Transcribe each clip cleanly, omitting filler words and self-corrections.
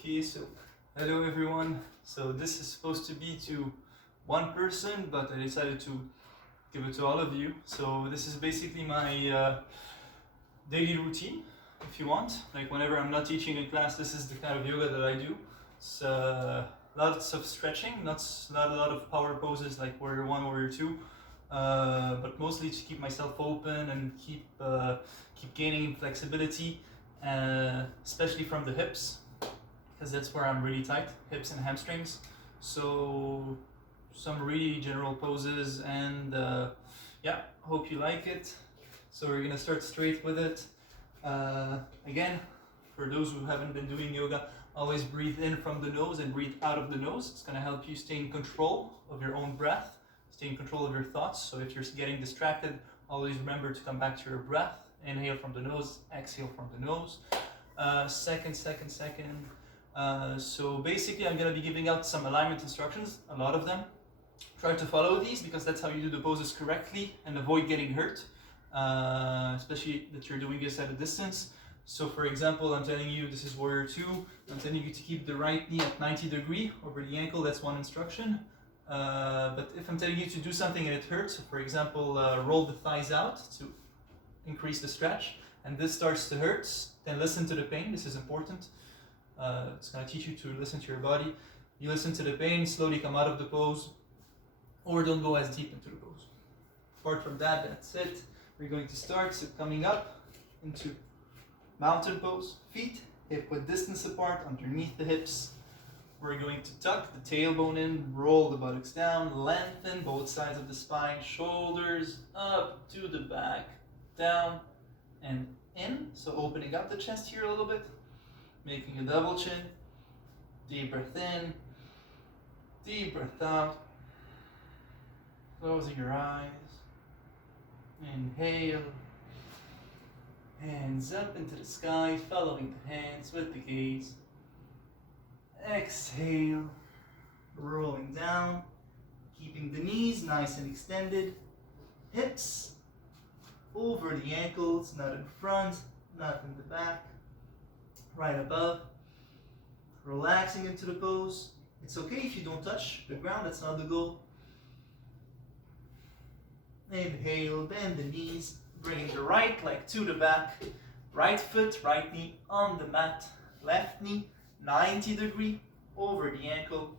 Okay, so hello everyone. So this is supposed to be to one person, but I decided to give it to all of you. So this is basically my daily routine, if you want. Like whenever I'm not teaching in class, this is the kind of yoga that I do. It's lots of stretching, not a lot of power poses like warrior one, warrior two, but mostly to keep myself open and keep gaining flexibility, especially from the hips, because that's where I'm really tight, hips and hamstrings. So some really general poses, and yeah, hope you like it. So we're gonna start straight with it. Again, for those who haven't been doing yoga, always breathe in from the nose and breathe out of the nose. It's gonna help you stay in control of your own breath, stay in control of your thoughts. So if you're getting distracted, always remember to come back to your breath. Inhale from the nose, exhale from the nose. Second. So basically I'm going to be giving out some alignment instructions, a lot of them. Try to follow these because that's how you do the poses correctly and avoid getting hurt, especially that you're doing this at a distance. So for example, I'm telling you, this is warrior two. I'm telling you to keep the right knee at 90 degrees over the ankle. That's one instruction. But if I'm telling you to do something and it hurts, so for example, roll the thighs out to increase the stretch, and this starts to hurt, then listen to the pain. This is important. It's going to teach you to listen to your body. You listen to the pain, slowly come out of the pose, or don't go as deep into the pose. Apart from that, that's it. We're going to start, so coming up into mountain pose, feet hip width distance apart underneath the hips. We're going to tuck the tailbone in, roll the buttocks down, lengthen both sides of the spine, shoulders up to the back, down and in. So opening up the chest here a little bit. Making a double chin, deep breath in, deep breath out, closing your eyes, inhale, hands up into the sky, following the hands with the gaze, exhale, rolling down, keeping the knees nice and extended, hips over the ankles, not in front, not in the back. Right above, relaxing into the pose. It's okay if you don't touch the ground, that's not the goal. Inhale, bend the knees, bringing the right leg to the back, right foot, right knee on the mat, left knee 90 degrees over the ankle.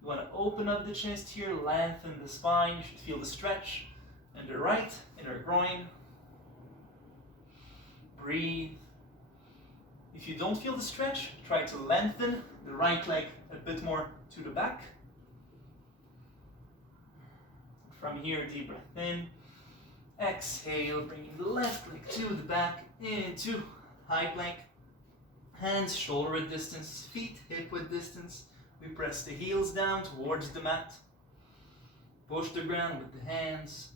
You want to open up the chest here, lengthen the spine. You should feel the stretch in the right inner groin. Breathe. If you don't feel the stretch, try to lengthen the right leg a bit more to the back. From here, deep breath in. Exhale, bringing the left leg to the back into high plank. Hands shoulder width distance, feet hip width distance. We press the heels down towards the mat. Push the ground with the hands.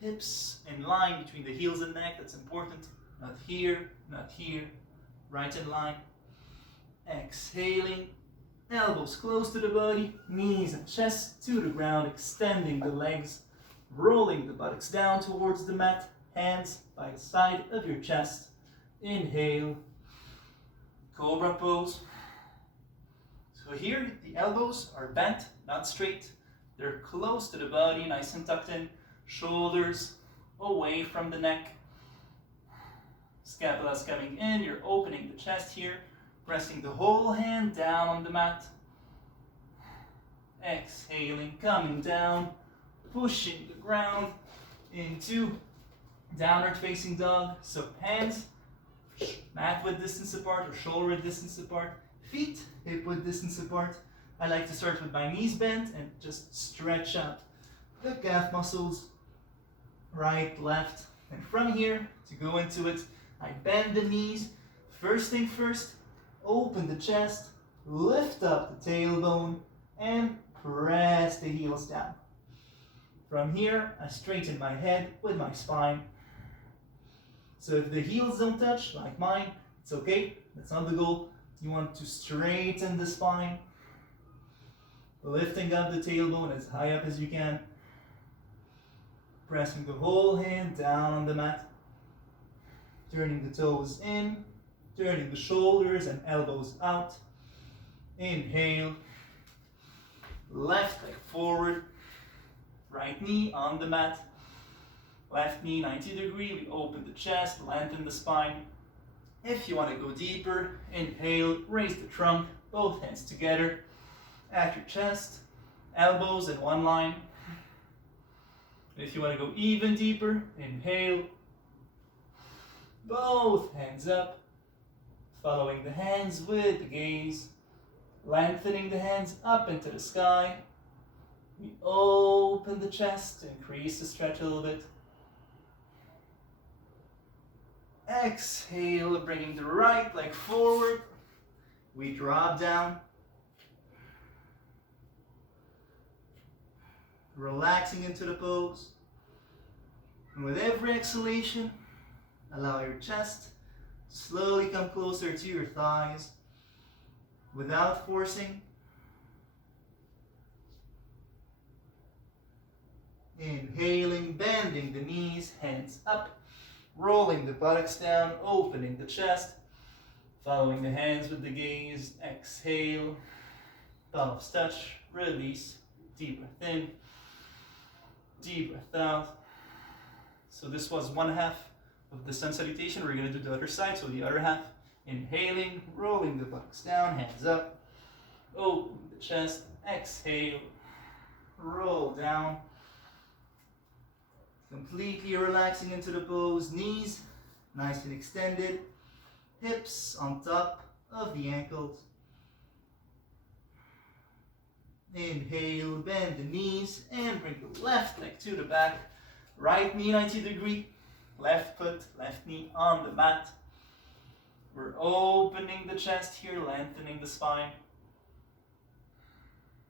Hips in line between the heels and neck, that's important. Not here, not here. Right in line. Exhaling, elbows close to the body, knees and chest to the ground, extending the legs, rolling the buttocks down towards the mat, hands by the side of your chest. Inhale, cobra pose. So here the elbows are bent, not straight. They're close to the body, nice and tucked in, shoulders away from the neck. Scapula's coming in, you're opening the chest here, pressing the whole hand down on the mat. Exhaling, coming down, pushing the ground into downward facing dog. So hands mat width distance apart or shoulder width distance apart, feet hip width distance apart. I like to start with my knees bent and just stretch out the calf muscles, right, left. And from here, to go into it, I bend the knees. First thing first, open the chest, lift up the tailbone, and press the heels down. From here, I straighten my head with my spine. So if the heels don't touch, like mine, it's okay. That's not the goal. You want to straighten the spine, lifting up the tailbone as high up as you can, pressing the whole hand down on the mat. Turning the toes in, turning the shoulders and elbows out, Inhale. Left leg forward. Right knee on the mat. Left knee 90 degree. We open the chest, lengthen the spine. If you want to go deeper, inhale, raise the trunk, both hands together at your chest, elbows in one line. If you want to go even deeper, inhale, both hands up, following the hands with the gaze, lengthening the hands up into the sky. We open the chest, increase the stretch a little bit. Exhale, bringing the right leg forward. We drop down. Relaxing into the pose. And with every exhalation, allow your chest to slowly come closer to your thighs without forcing. Inhaling, bending the knees, hands up, rolling the buttocks down, opening the chest, following the hands with the gaze. Exhale, palms touch, release, deep breath in, deep breath out. So this was one half of the sun salutation. We're going to do the other side, so the other half. Inhaling, rolling the buttocks down, hands up, open the chest, exhale, roll down. Completely relaxing into the pose, knees nice and extended, hips on top of the ankles. Inhale, bend the knees and bring the left leg to the back. Right knee 90 degree, left foot, left knee on the mat. We're opening the chest here, lengthening the spine.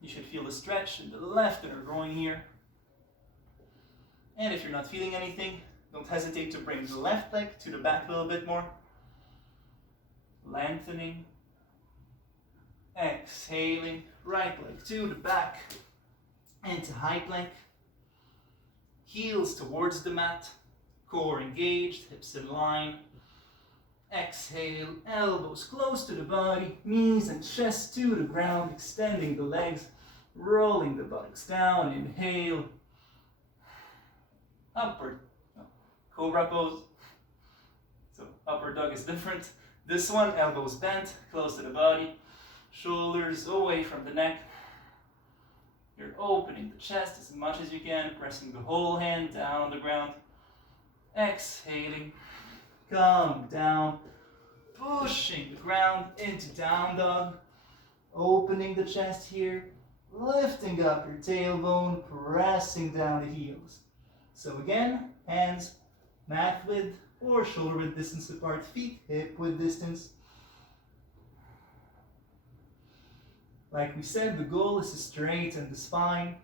You should feel the stretch in the left inner groin here. And if you're not feeling anything, don't hesitate to bring the left leg to the back a little bit more. Lengthening. Exhaling. Right leg to the back. Into high plank. Heels towards the mat. Core engaged, hips in line. Exhale, elbows close to the body. Knees and chest to the ground. Extending the legs. Rolling the buttocks down. Inhale. Upward cobra pose. So upward dog is different. This one, elbows bent, close to the body, shoulders away from the neck. You're opening the chest as much as you can, pressing the whole hand down on the ground. Exhaling, come down, pushing the ground into down dog. Opening the chest here, lifting up your tailbone, pressing down the heels. So again, hands mat width or shoulder width distance apart, feet hip width distance. Like we said, the goal is to straighten the spine.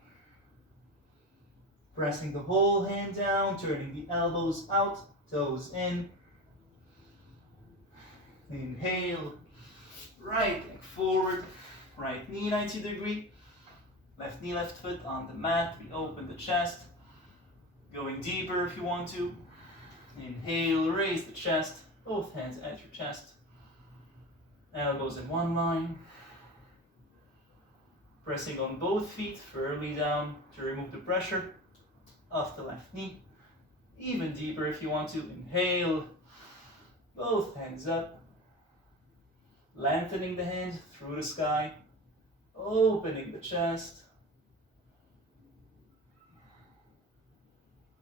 Pressing the whole hand down, turning the elbows out, toes in. Inhale, right leg forward, right knee 90 degree, left knee, left foot on the mat. We open the chest. Going deeper if you want to. Inhale, raise the chest, both hands at your chest. Elbows in one line. Pressing on both feet firmly down to remove the pressure of the left knee. Even deeper if you want to. Inhale, both hands up. Lengthening the hands through the sky. Opening the chest.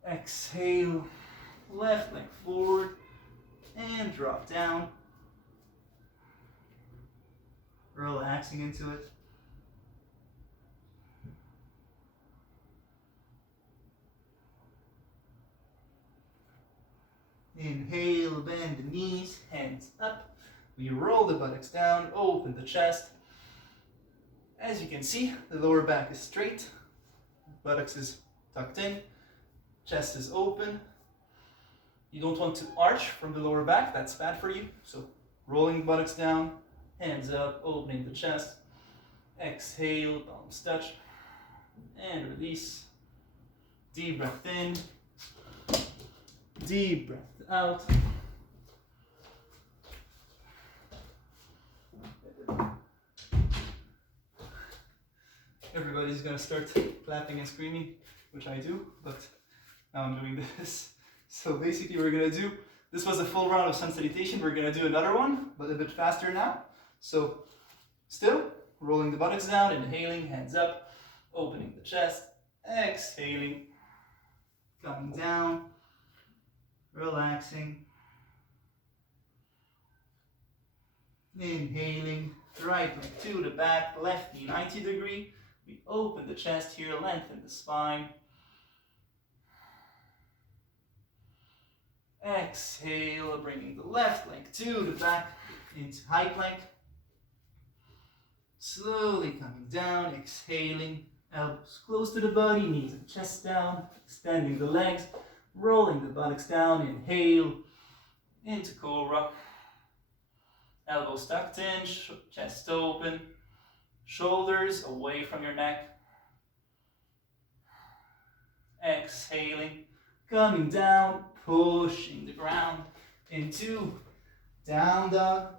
Exhale, left leg forward and drop down. Relaxing into it. Inhale, bend the knees, hands up. We roll the buttocks down, open the chest. As you can see, the lower back is straight, buttocks is tucked in. Chest is open. You don't want to arch from the lower back, that's bad for you. So rolling the buttocks down, hands up, opening the chest. Exhale, palms touch, and release. Deep breath in, deep breath out. everybody's gonna start clapping and screaming, which I do, but now I'm doing this. So basically we're gonna do, this was a full round of sun salutation, we're gonna do another one, but a bit faster now. So still, rolling the buttocks down, inhaling, hands up, opening the chest, exhaling, coming down, relaxing, inhaling, right leg to the back, left knee 90 degree, we open the chest here, lengthen the spine, exhale, bringing the left leg to the back into high plank, slowly coming down, exhaling, elbows close to the body, knees and chest down, extending the legs, rolling the buttocks down, inhale, into cobra, elbows tucked in, chest open, shoulders away from your neck, exhaling, coming down, pushing the ground into down dog,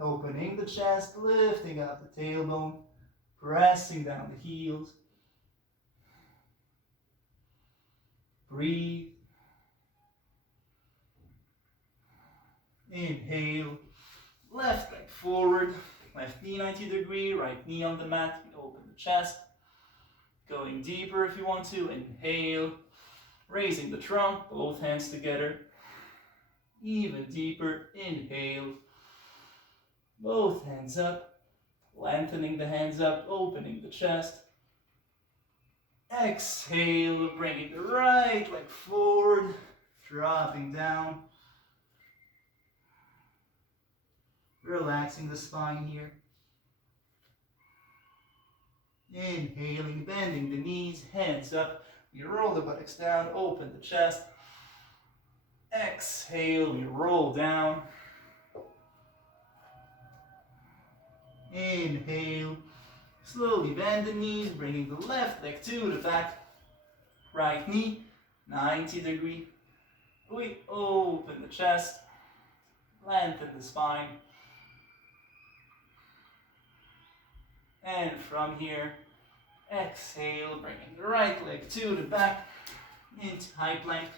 opening the chest, lifting up the tailbone, pressing down the heels, breathe, inhale, left leg forward, left knee 90 degree, right knee on the mat, we open the chest, going deeper if you want to, inhale, raising the trunk, both hands together, even deeper, inhale, both hands up, lengthening the hands up, opening the chest, exhale, bringing the right leg forward, dropping down, relaxing the spine here, inhaling, bending the knees, hands up, we roll the buttocks down, open the chest, exhale, we roll down, inhale, slowly bend the knees, bringing the left leg to the back, right knee, 90 degree, we open the chest, lengthen the spine, and from here, exhale, bringing the right leg to the back, into high plank,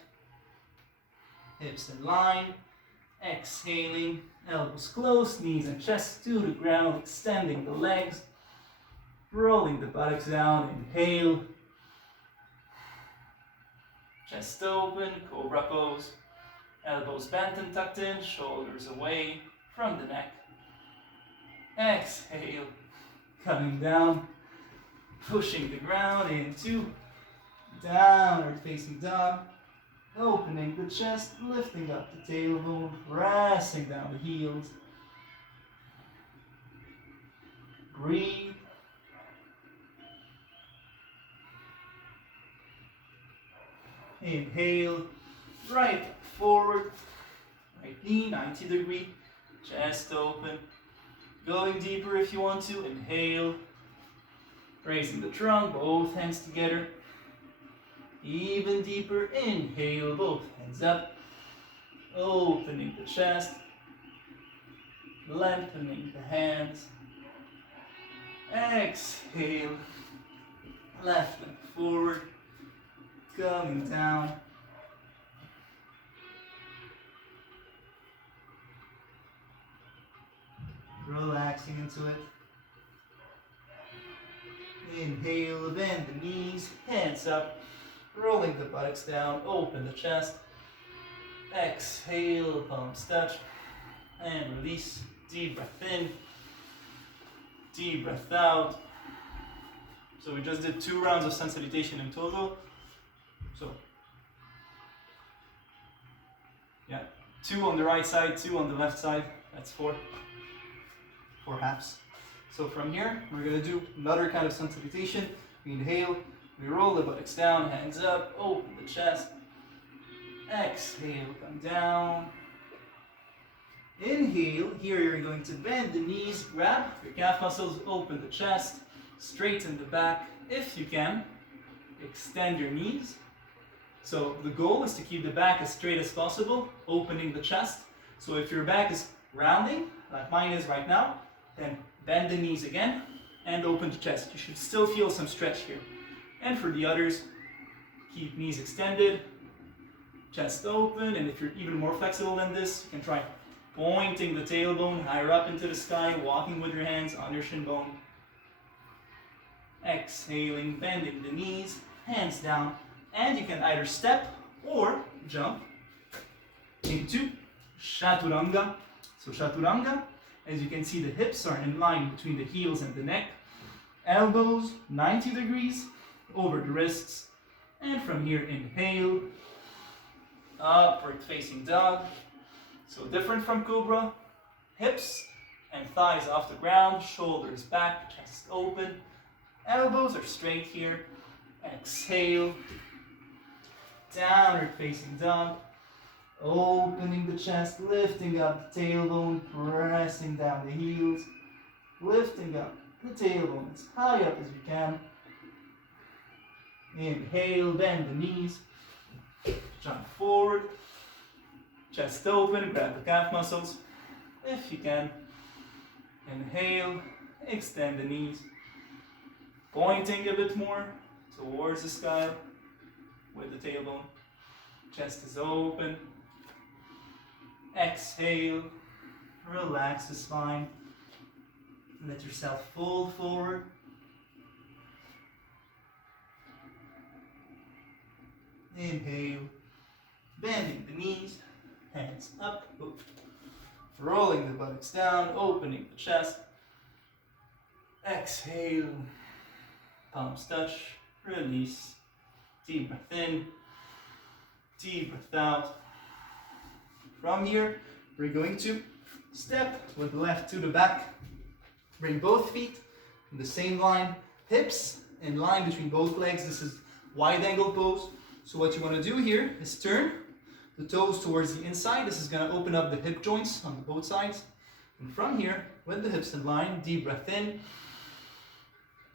hips in line, exhaling, elbows close, knees and chest to the ground, extending the legs, rolling the buttocks down, inhale, chest open, cobra pose, elbows bent and tucked in, shoulders away from the neck, exhale, coming down, pushing the ground into downward facing dog, opening the chest, lifting up the tailbone, pressing down the heels, breathe, inhale, right forward, right knee 90 degree, chest open, going deeper if you want to, inhale, raising the trunk, both hands together, even deeper, inhale, both hands up, opening the chest, lengthening the hands, exhale, left leg forward, coming down, relaxing into it. Inhale, bend the knees, hands up, rolling the buttocks down, open the chest. Exhale, palms touch, and release. Deep breath in, deep breath out. So we just did 2 rounds of sun salutation in total. So, yeah, 2 on the right side, 2 on the left side. That's 4 halves. So from here, we're going to do another kind of sun salutation. We inhale, we roll the buttocks down, hands up, open the chest. Exhale, come down. Inhale, here you're going to bend the knees, grab your calf muscles, open the chest, straighten the back if you can. Extend your knees. So the goal is to keep the back as straight as possible, opening the chest. So if your back is rounding, like mine is right now, then bend the knees again, and open the chest. You should still feel some stretch here. And for the others, keep knees extended, chest open, and if you're even more flexible than this, you can try pointing the tailbone higher up into the sky, walking with your hands on your shin bone. Exhaling, bending the knees, hands down, and you can either step or jump into Chaturanga. So Chaturanga, as you can see, the hips are in line between the heels and the neck, elbows 90 degrees over the wrists, and from here inhale, upward facing dog. So different from Cobra, hips and thighs off the ground, shoulders back, chest open, elbows are straight here. Exhale, downward facing dog, opening the chest, lifting up the tailbone, pressing down the heels, lifting up the tailbone as high up as you can. Inhale, bend the knees, jump forward, chest open, grab the calf muscles if you can. Inhale, extend the knees, pointing a bit more towards the sky with the tailbone. Chest is open. Exhale, relax the spine. Let yourself fold forward. Inhale, bending the knees, hands up, rolling the buttocks down, opening the chest. Exhale, palms touch, release. Deep breath in, deep breath out. From here, we're going to step with the left to the back. Bring both feet in the same line, hips in line between both legs. This is wide angle pose. So what you want to do here is turn the toes towards the inside. This is going to open up the hip joints on both sides. And from here, with the hips in line, deep breath in.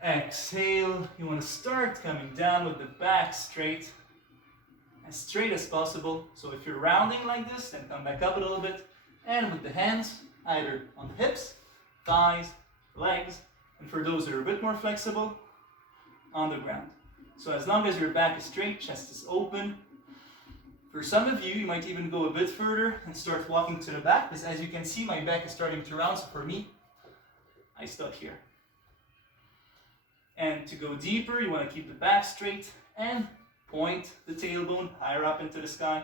Exhale. You want to start coming down with the back straight as possible. So if you're rounding like this, then come back up a little bit. And with the hands, either on the hips, thighs, legs, and for those that are a bit more flexible, on the ground. So as long as your back is straight, chest is open. For some of you, you might even go a bit further and start walking to the back, because as you can see, my back is starting to round. So for me, I stop here. And to go deeper, you want to keep the back straight and point the tailbone higher up into the sky.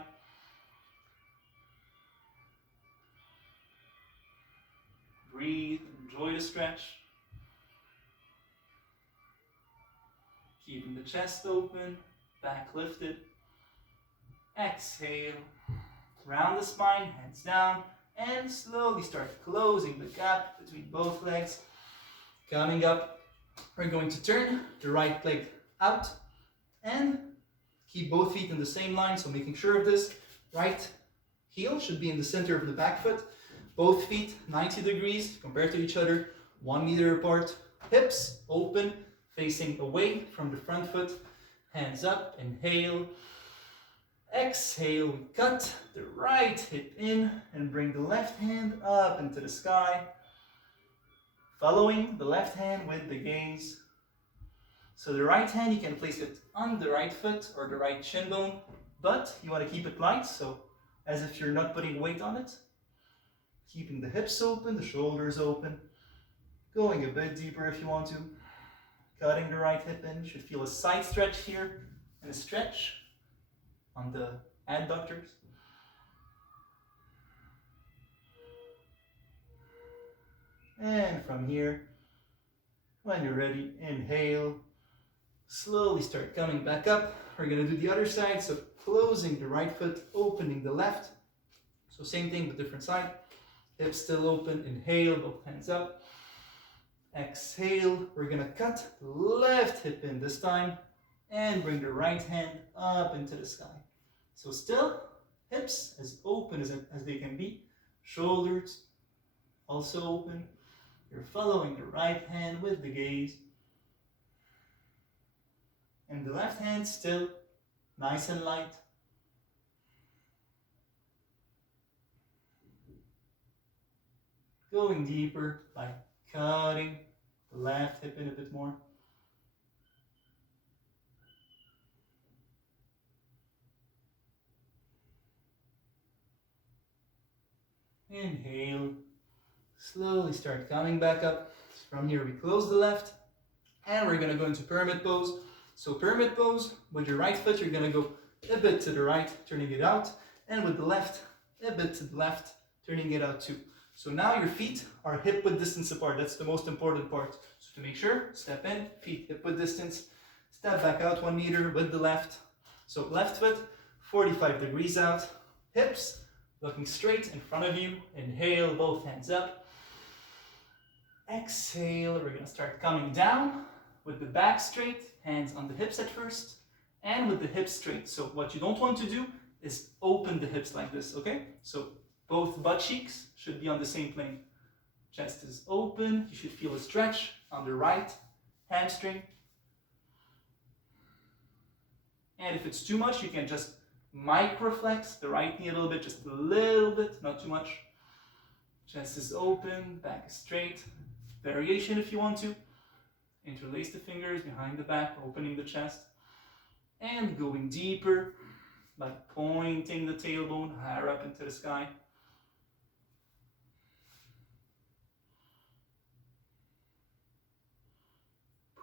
Breathe, enjoy the stretch. Keeping the chest open, back lifted. Exhale, round the spine, hands down, and slowly start closing the gap between both legs. Coming up, we're going to turn the right leg out and keep both feet in the same line, so making sure of this. Right heel should be in the center of the back foot. Both feet 90 degrees compared to each other, 1 meter apart. Hips open, facing away from the front foot. Hands up, inhale. Exhale, we cut the right hip in and bring the left hand up into the sky. Following the left hand with the gaze. So the right hand, you can place it on the right foot or the right shin bone, but you want to keep it light, so as if you're not putting weight on it. Keeping the hips open, the shoulders open. Going a bit deeper if you want to. Cutting the right hip in. You should feel a side stretch here and a stretch on the adductors. And from here, when you're ready, inhale. Slowly start coming back up. We're going to do the other side, so closing the right foot, opening the left. So same thing but different side. Hips still open, inhale, both hands up. Exhale, we're going to cut the left hip in this time and bring the right hand up into the sky. So still, hips as open as they can be. Shoulders also open. You're following the right hand with the gaze. And the left hand still nice and light. Going deeper by cutting the left hip in a bit more. Inhale. Slowly start coming back up. From here we close the left and we're going to go into pyramid pose. So pyramid pose, with your right foot you're going to go a bit to the right, turning it out, and with the left, a bit to the left, turning it out too. So now your feet are hip width distance apart. That's the most important part. So to make sure, step in, feet hip width distance, step back out 1 meter with the left. So left foot, 45 degrees out, hips looking straight in front of you. Inhale, both hands up. Exhale, we're going to start coming down with the back straight, hands on the hips at first, and with the hips straight. So what you don't want to do is open the hips like this, okay? So both butt cheeks should be on the same plane. Chest is open, you should feel a stretch on the right hamstring. And if it's too much, you can just microflex the right knee a little bit, just a little bit, not too much. Chest is open, back is straight. Variation if you want to. Interlace the fingers behind the back, opening the chest. And going deeper by pointing the tailbone higher up into the sky.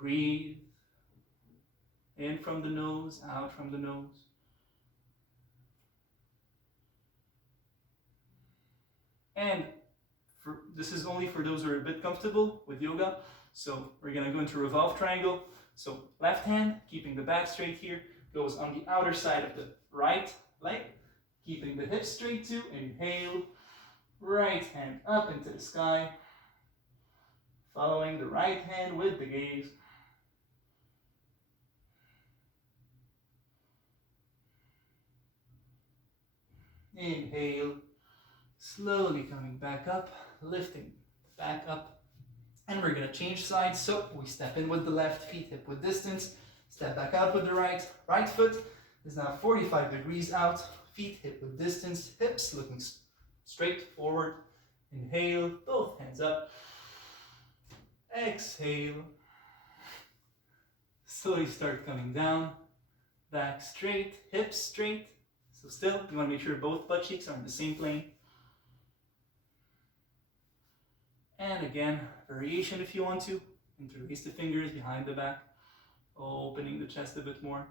Breathe. In from the nose, out from the nose. And this is only for those who are a bit comfortable with yoga. So we're going to go into revolve triangle. So left hand, keeping the back straight here, goes on the outer side of the right leg, keeping the hips straight too. Inhale, right hand up into the sky, following the right hand with the gaze. Inhale, slowly coming back up, lifting back up. And we're going to change sides. So we step in with the left, feet hip width distance. Step back out with the right. Right foot is now 45 degrees out. Feet hip width distance. Hips looking straight forward. Inhale, both hands up. Exhale. Slowly start coming down. Back straight, hips straight. So still, you want to make sure both butt cheeks are in the same plane. And again, variation if you want to. Interlace the fingers behind the back, opening the chest a bit more.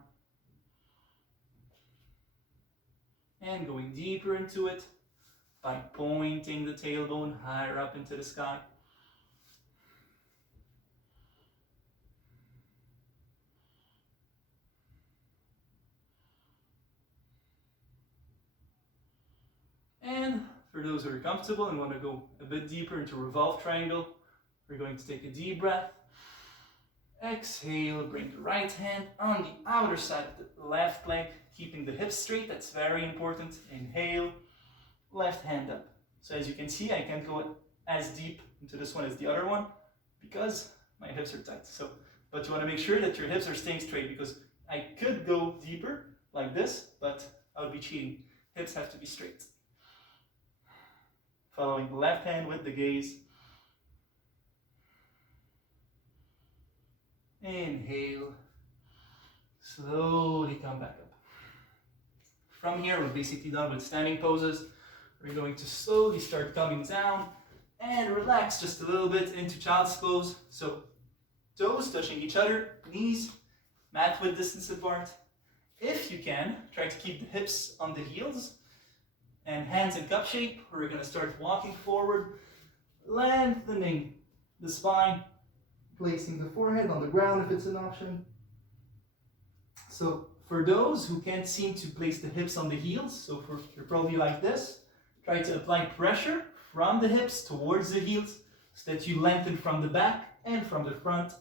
And going deeper into it by pointing the tailbone higher up into the sky. And for those who are comfortable and want to go a bit deeper into revolve triangle, we're going to take a deep breath. Exhale, bring the right hand on the outer side of the left leg, keeping the hips straight, that's very important. Inhale, left hand up. So as you can see, I can't go as deep into this one as the other one because my hips are tight. But you want to make sure that your hips are staying straight, because I could go deeper like this, but I would be cheating. Hips have to be straight. Following the left hand with the gaze. Inhale. Slowly come back up. From here, we're basically done with standing poses. We're going to slowly start coming down and relax just a little bit into child's pose. So toes touching each other, knees mat width distance apart. If you can, try to keep the hips on the heels and hands in cup shape. We're going to start walking forward, lengthening the spine, placing the forehead on the ground if it's an option. So for those who can't seem to place the hips on the heels, so you're probably like this, try to apply pressure from the hips towards the heels so that you lengthen from the back and from the front.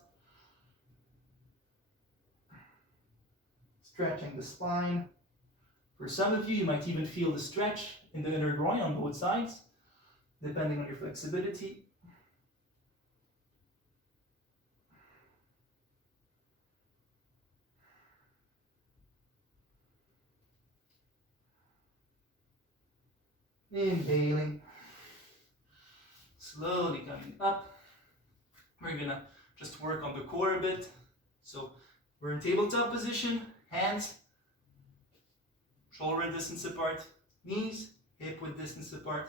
Stretching the spine. For some of you, you might even feel the stretch in the inner groin on both sides, depending on your flexibility. Inhaling, slowly coming up. We're gonna just work on the core a bit. So we're in tabletop position, hands shoulder distance apart, knees hip width distance apart.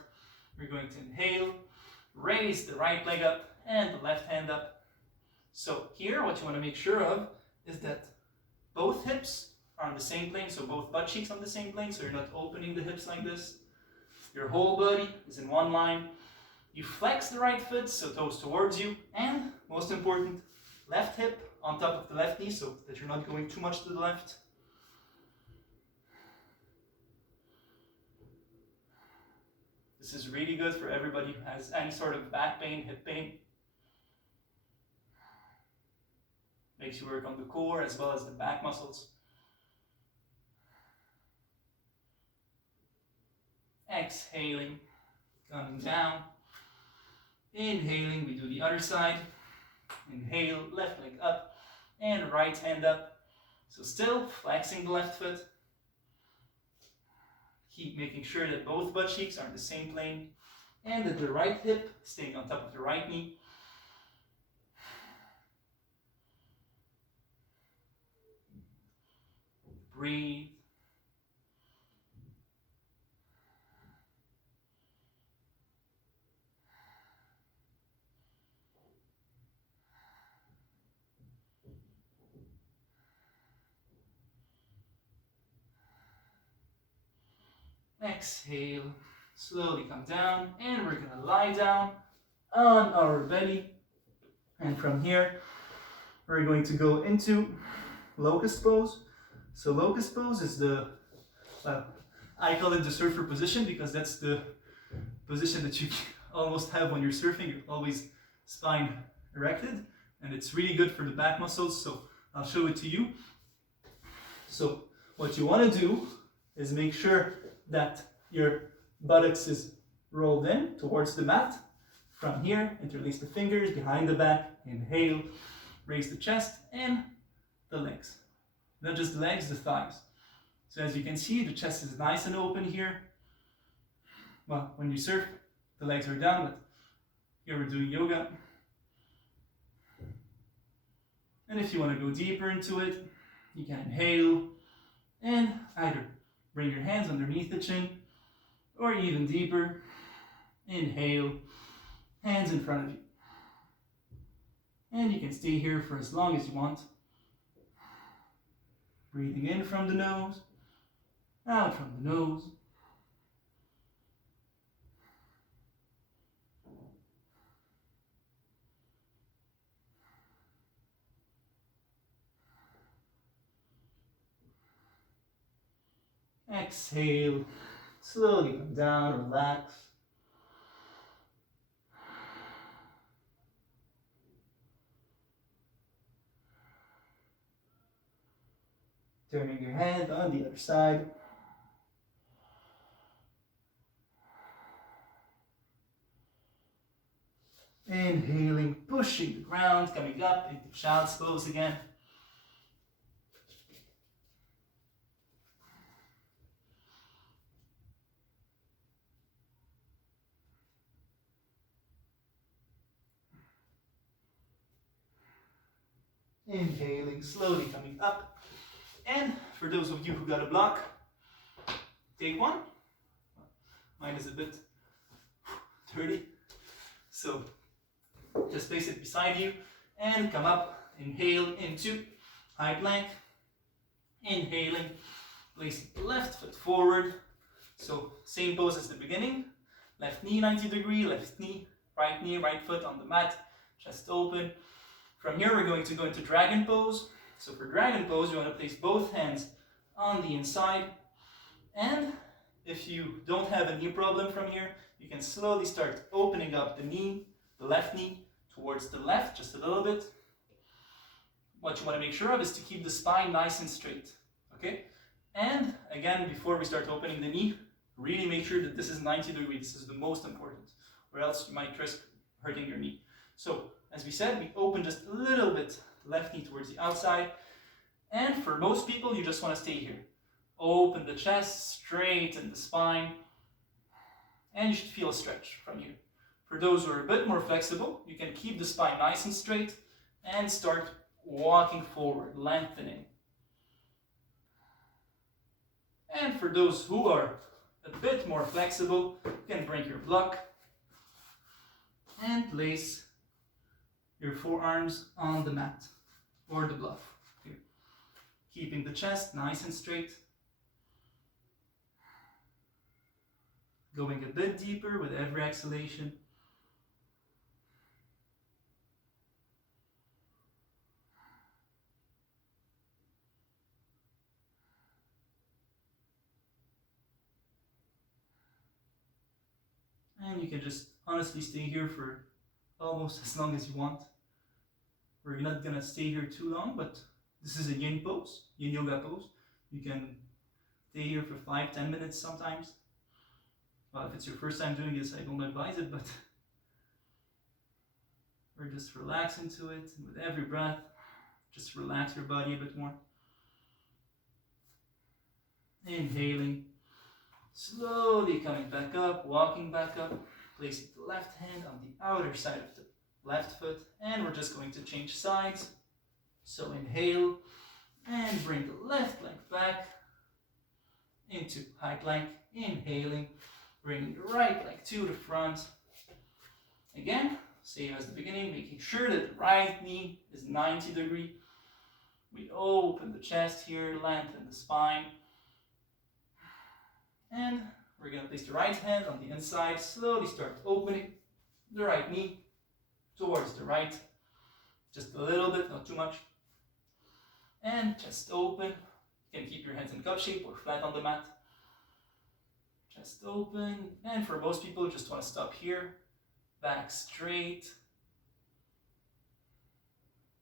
We're going to inhale, raise the right leg up and the left hand up. So here what you want to make sure of is that both hips are on the same plane, so both butt cheeks on the same plane, so you're not opening the hips like this. Your whole body is in one line. You flex the right foot, so toes towards you, and most important, left hip on top of the left knee, so that you're not going too much to the left. This is really good for everybody who has any sort of back pain, hip pain. Makes you work on the core as well as the back muscles. Exhaling, coming down. Inhaling, we do the other side. Inhale, left leg up and right hand up. So still flexing the left foot. Keep making sure that both butt cheeks are in the same plane and that the right hip staying on top of the right knee. Breathe. Exhale, slowly come down, and we're gonna lie down on our belly. And from here, we're going to go into locust pose. So locust pose is I call it the surfer position because that's the position that you almost have when you're surfing. You're always spine erected, and it's really good for the back muscles. So I'll show it to you. So what you want to do is make sure that your buttocks is rolled in towards the mat. From here, interlace the fingers behind the back, inhale, raise the chest and the legs. Not just the legs, the thighs. So as you can see, the chest is nice and open here. Well, when you surf, the legs are down, but here we're doing yoga. And if you want to go deeper into it, you can inhale and either bring your hands underneath the chin, or even deeper, inhale, hands in front of you. And you can stay here for as long as you want. Breathing in from the nose, out from the nose. Exhale, slowly come down, relax. Turning your head on the other side. Inhaling, pushing the ground, coming up into child's pose again. Inhaling, slowly coming up. And for those of you who got a block, take one. Mine is a bit dirty. So just place it beside you and come up. Inhale into high plank. Inhaling, place left foot forward. So same pose as the beginning. Left knee 90 degree, left knee, right foot on the mat, chest open. From here we're going to go into dragon pose. So for dragon pose, you want to place both hands on the inside. And if you don't have a knee problem from here, you can slowly start opening up the knee, the left knee, towards the left, just a little bit. What you want to make sure of is to keep the spine nice and straight, okay? And again, before we start opening the knee, really make sure that this is 90 degrees. This is the most important, or else you might risk hurting your knee. So, as we said, we open just a little bit left knee towards the outside. And for most people, you just want to stay here. Open the chest, straighten the spine, and you should feel a stretch from here. For those who are a bit more flexible, you can keep the spine nice and straight, and start walking forward, lengthening. And for those who are a bit more flexible, you can bring your block and place your forearms on the mat or the block. Here. Keeping the chest nice and straight. Going a bit deeper with every exhalation. And you can just honestly stay here for almost as long as you want. We're not gonna stay here too long, but this is a yin pose, yin yoga pose. You can stay here for 5-10 minutes sometimes. Well, if it's your first time doing this, I don't advise it, but we're just relax into it. And with every breath, just relax your body a bit more. Inhaling, slowly coming back up, walking back up, placing the left hand on the outer side of the left foot, and we're just going to change sides. So inhale, and bring the left leg back into high plank, inhaling, bring the right leg to the front. Again, same as the beginning, making sure that the right knee is 90 degrees. We open the chest here, lengthen the spine. And we're going to place the right hand on the inside, slowly start opening the right knee towards the right. Just a little bit, not too much. And chest open. You can keep your hands in cup shape or flat on the mat. Chest open. And for most people, just want to stop here. Back straight.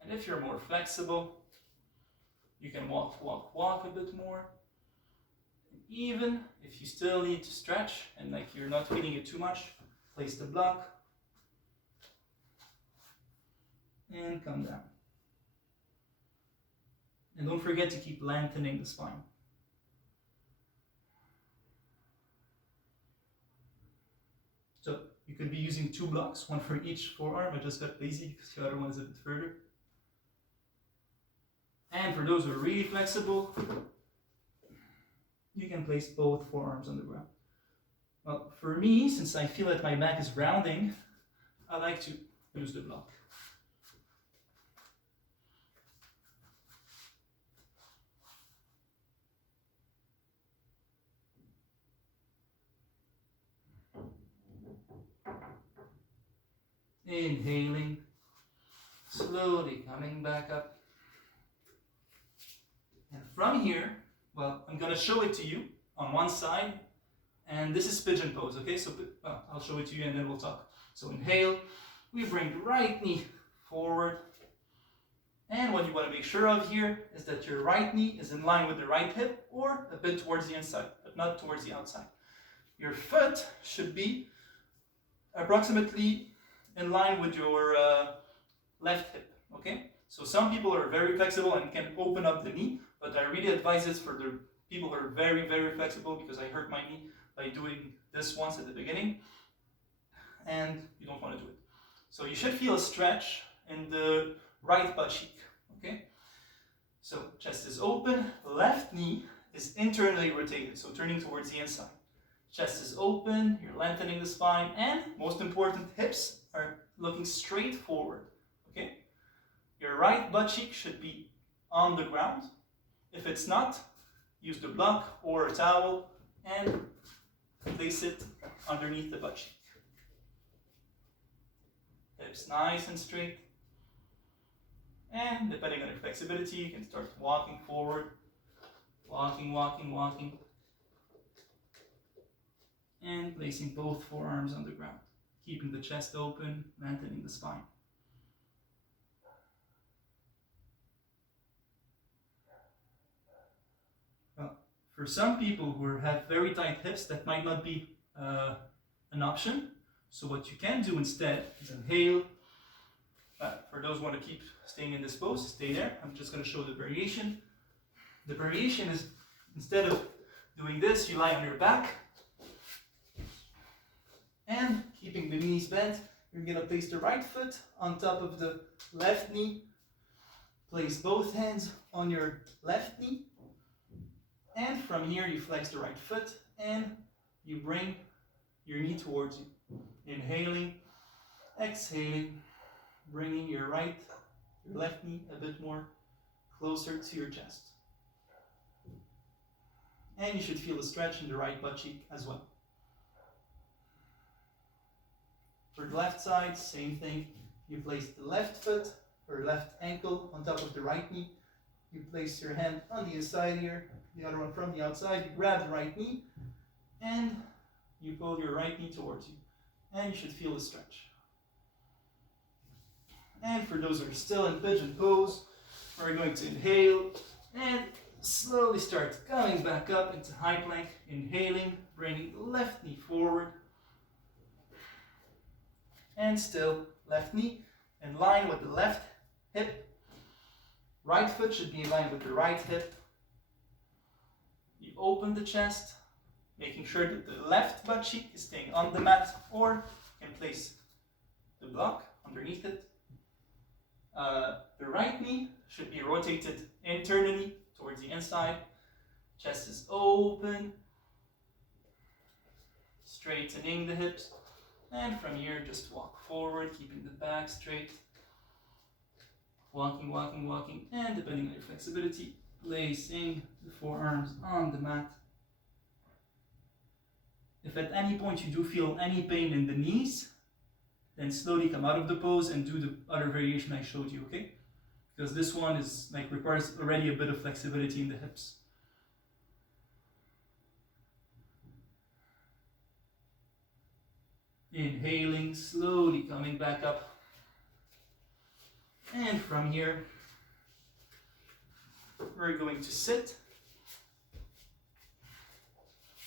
And if you're more flexible, you can walk a bit more. Even if you still need to stretch and like you're not feeling it too much, place the block and come down. And don't forget to keep lengthening the spine. So you could be using 2 blocks, one for each forearm. I just got lazy because the other one is a bit further. And for those who are really flexible, you can place both forearms on the ground. Well, for me, since I feel that my back is rounding, I like to use the block. Inhaling, slowly coming back up. And from here, well, I'm going to show it to you on one side, and this is pigeon pose, okay? So I'll show it to you and then we'll talk. So inhale, we bring the right knee forward. And what you want to make sure of here is that your right knee is in line with the right hip or a bit towards the inside, but not towards the outside. Your foot should be approximately in line with your left hip, okay? So some people are very flexible and can open up the knee, but I really advise this for the people who are very, very flexible, because I hurt my knee by doing this once at the beginning, and you don't want to do it. So you should feel a stretch in the right butt cheek, okay? So chest is open, left knee is internally rotated, so turning towards the inside. Chest is open, you're lengthening the spine, and most important, hips are looking straight forward, okay? Your right butt cheek should be on the ground. If it's not, use the block or a towel and place it underneath the butt cheek. Hips nice and straight. And depending on your flexibility, you can start walking forward, walking. And placing both forearms on the ground, keeping the chest open, lengthening the spine. For some people who have very tight hips, that might not be an option. So what you can do instead is inhale. For those who want to keep staying in this pose, stay there. I'm just going to show the variation. The variation is, instead of doing this, you lie on your back. And keeping the knees bent, you're going to place the right foot on top of the left knee, Place both hands on your left knee, and from here you flex the right foot and you bring your knee towards you. Inhaling, exhaling, bringing your left knee a bit more closer to your chest. And you should feel a stretch in the right butt cheek as well. For the left side, same thing. You place the left foot or left ankle on top of the right knee. You place your hand on the inside here, the other one from the outside. You grab the right knee and you pull your right knee towards you. And you should feel the stretch. And for those who are still in pigeon pose, we're going to inhale and slowly start coming back up into high plank. Inhaling, bringing the left knee forward. And still, left knee in line with the left hip. Right foot should be in line with the right hip. You open the chest, making sure that the left butt cheek is staying on the mat, or you can place the block underneath it. The right knee should be rotated internally towards the inside. Chest is open, straightening the hips. And from here, just walk forward, keeping the back straight. Walking, walking, walking, and depending on your flexibility, placing the forearms on the mat. If at any point you do feel any pain in the knees, then slowly come out of the pose and do the other variation I showed you, okay? Because this one is requires already a bit of flexibility in the hips. Inhaling, slowly coming back up. And from here, we're going to sit.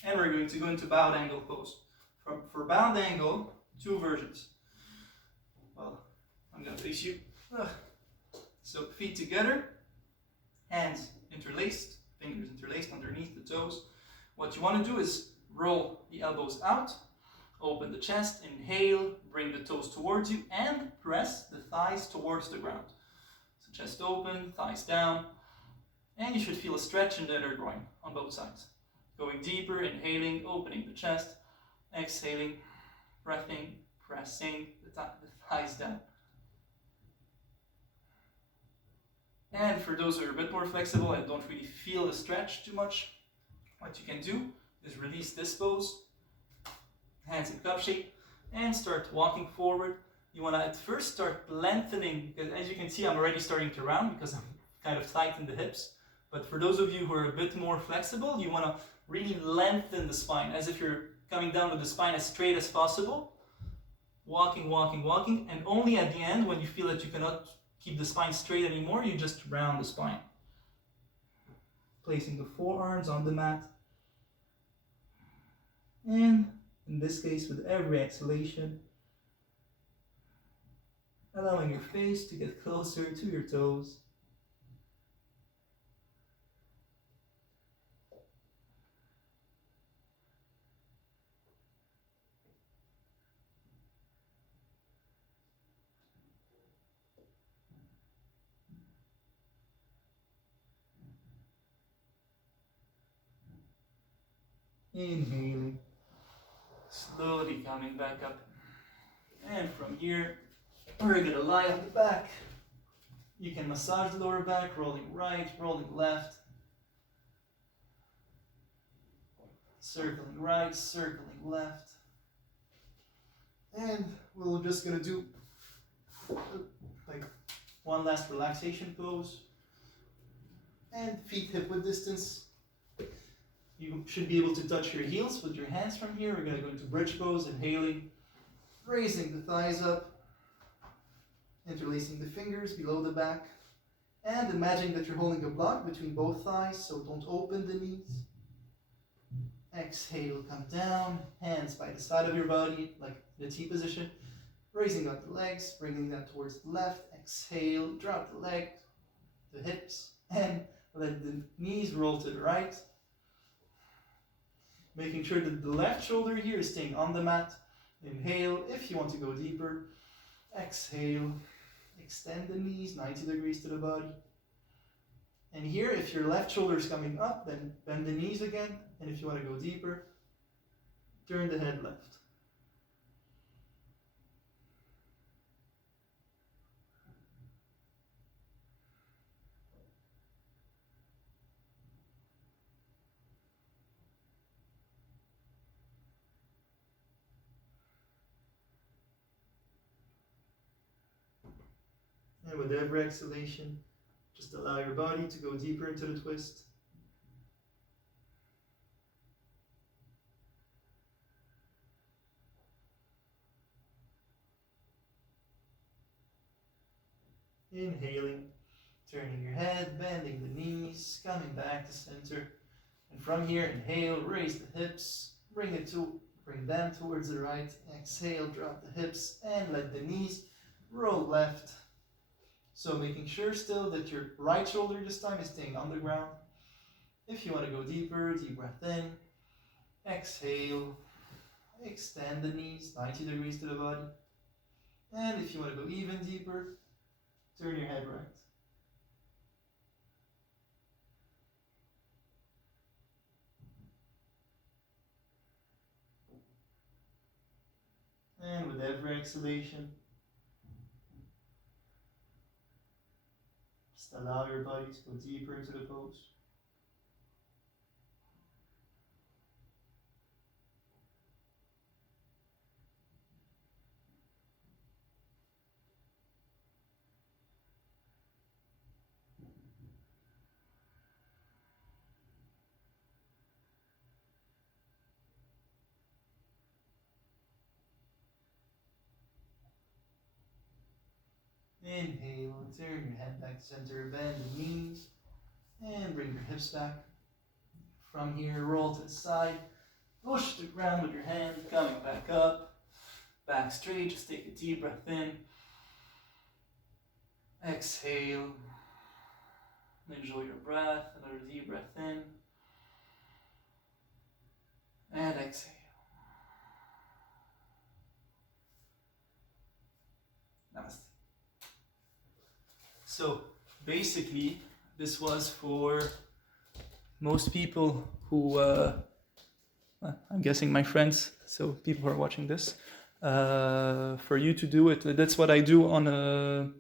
And we're going to go into bowed angle pose. For bowed angle, two versions. Well, I'm going to face you. So feet together, hands interlaced, fingers interlaced underneath the toes. What you want to do is roll the elbows out. Open the chest, inhale, bring the toes towards you, and press the thighs towards the ground. So chest open, thighs down, and you should feel a stretch in the inner groin on both sides. Going deeper, inhaling, opening the chest, exhaling, breathing, pressing the thighs down. And for those who are a bit more flexible and don't really feel the stretch too much, what you can do is release this pose. Hands in cup shape, and start walking forward. You want to at first start lengthening, because as you can see I'm already starting to round because I'm kind of tight in the hips. But for those of you who are a bit more flexible, you want to really lengthen the spine as if you're coming down with the spine as straight as possible. Walking, walking, walking, and only at the end when you feel that you cannot keep the spine straight anymore, you just round the spine. Placing the forearms on the mat. And in this case, with every exhalation, allowing your face to get closer to your toes. Inhaling. Slowly coming back up. And from here, we're going to lie on the back. You can massage the lower back, rolling right, rolling left. Circling right, circling left. And we're just going to do one last relaxation pose. And feet hip width distance. You should be able to touch your heels with your hands from here. We're going to go into bridge pose, inhaling, raising the thighs up, interlacing the fingers below the back, and imagining that you're holding a block between both thighs, so don't open the knees. Exhale, come down, hands by the side of your body, like the T position, raising up the legs, bringing them towards the left. Exhale, drop the leg, the hips, and let the knees roll to the right. Making sure that the left shoulder here is staying on the mat. Inhale if you want to go deeper. Exhale. Extend the knees 90 degrees to the body. And here, if your left shoulder is coming up, then bend the knees again. And if you want to go deeper, turn the head left. And with every exhalation, just allow your body to go deeper into the twist. Inhaling, turning your head, bending the knees, coming back to center. And from here, inhale, raise the hips, bring them towards the right. Exhale, drop the hips, and let the knees roll left. So making sure still that your right shoulder this time is staying on the ground. If you want to go deeper, deep breath in. Exhale, extend the knees 90 degrees to the body. And if you want to go even deeper, turn your head right. And with every exhalation, just allow your body to go deeper into the pose. Inhale, turn your head back to center, bend the knees, and bring your hips back. From here, roll to the side, push the ground with your hand, coming back up, back straight, just take a deep breath in. Exhale, enjoy your breath, another deep breath in, and exhale. Namaste. So basically, this was for most people who, I'm guessing my friends, so people who are watching this, for you to do it. That's what I do on a,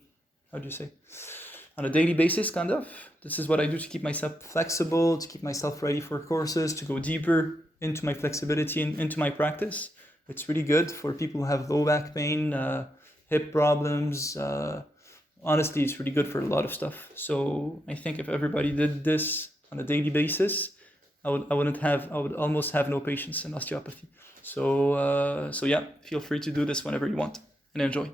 on a daily basis, kind of. This is what I do to keep myself flexible, to keep myself ready for courses, to go deeper into my flexibility and into my practice. It's really good for people who have low back pain, hip problems. Honestly, it's really good for a lot of stuff. So I think if everybody did this on a daily basis, I would almost have no patients in osteopathy. So yeah, feel free to do this whenever you want and enjoy.